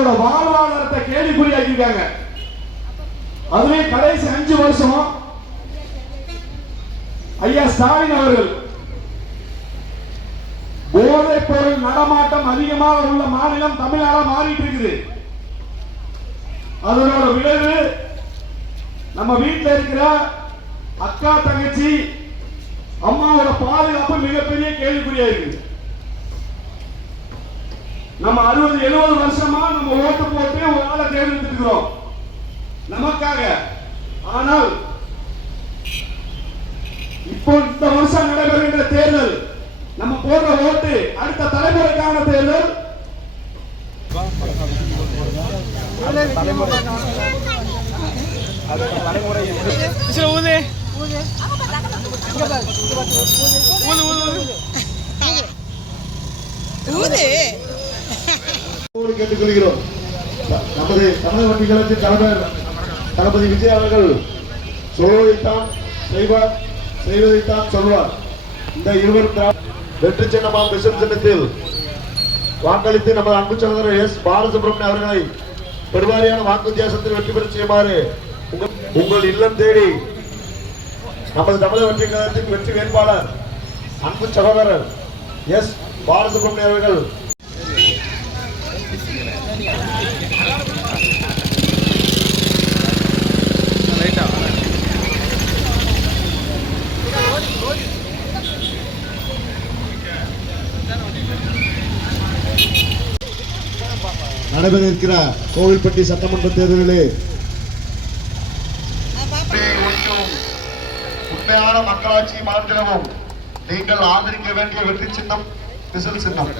அவங்களோட வாழ்வாதாரத்தை கேள்விக்குறியாக்கிருக்காங்க. அதுவே கடைசி 5 வருஷம் ஐயா ஸ்டாலின் அவர்கள் போதைப் பொருள் நடமாட்டம் அதிகமாக உள்ள மாநிலம் தமிழ்நாடா மாறிட்டு இருக்குது. அதனோட விளைவு நம்ம வீட்டில் இருக்கிற அக்கா தங்கச்சி அம்மாவோட பாதுகாப்பு மிகப்பெரிய கேள்விக்குறியா இருக்கு. நம்ம 60-70 வருஷமா நம்ம ஓட்டு போட்டு ஒரு ஆளை தேர்ந்தெடுத்துக்கிறோம் நமக்காக. ஆனால் இப்போ இந்த வருஷம் நடைபெறுகின்ற தேர்தல் நம்ம போடுற ஓட்டு அடுத்த தலைமுறைக்கான தேர்தல். கேட்டுக்கொள்கிறோம். நமது தமிழக வண்டி கழகத்தின் தலைவர் தளபதி விஜய் அவர்கள் சொல்வதைத்தான் செய்வார், செய்வதைத்தான் சொல்வார். இந்த இருவரும் வெற்றி சின்னமாம் விசம் சின்னத்தில் வாக்களித்து நமது அன்பு சகோதரர் எஸ் பாலசுப்ரமணியன் அவர்களை பெருவாரியான வாக்கு வித்தியாசத்தில் வெற்றி பெற செய்யுமாறு உங்கள் இல்லம் தேடி நமது தமிழக வெற்றி கழகத்தின் வெற்றி வேட்பாளர் அன்பு சகோதரர் எஸ் பாலசுப்ரமணியன் அவர்கள் நடைபெற இருக்கிற கோவில்பட்டி சட்டமன்ற தேர்தலிலே உண்மையான மக்களாட்சி மாற்றிடவும் நீங்கள் ஆதரிக்க வேண்டிய வெற்றி சின்னம் விசில் சின்னம்.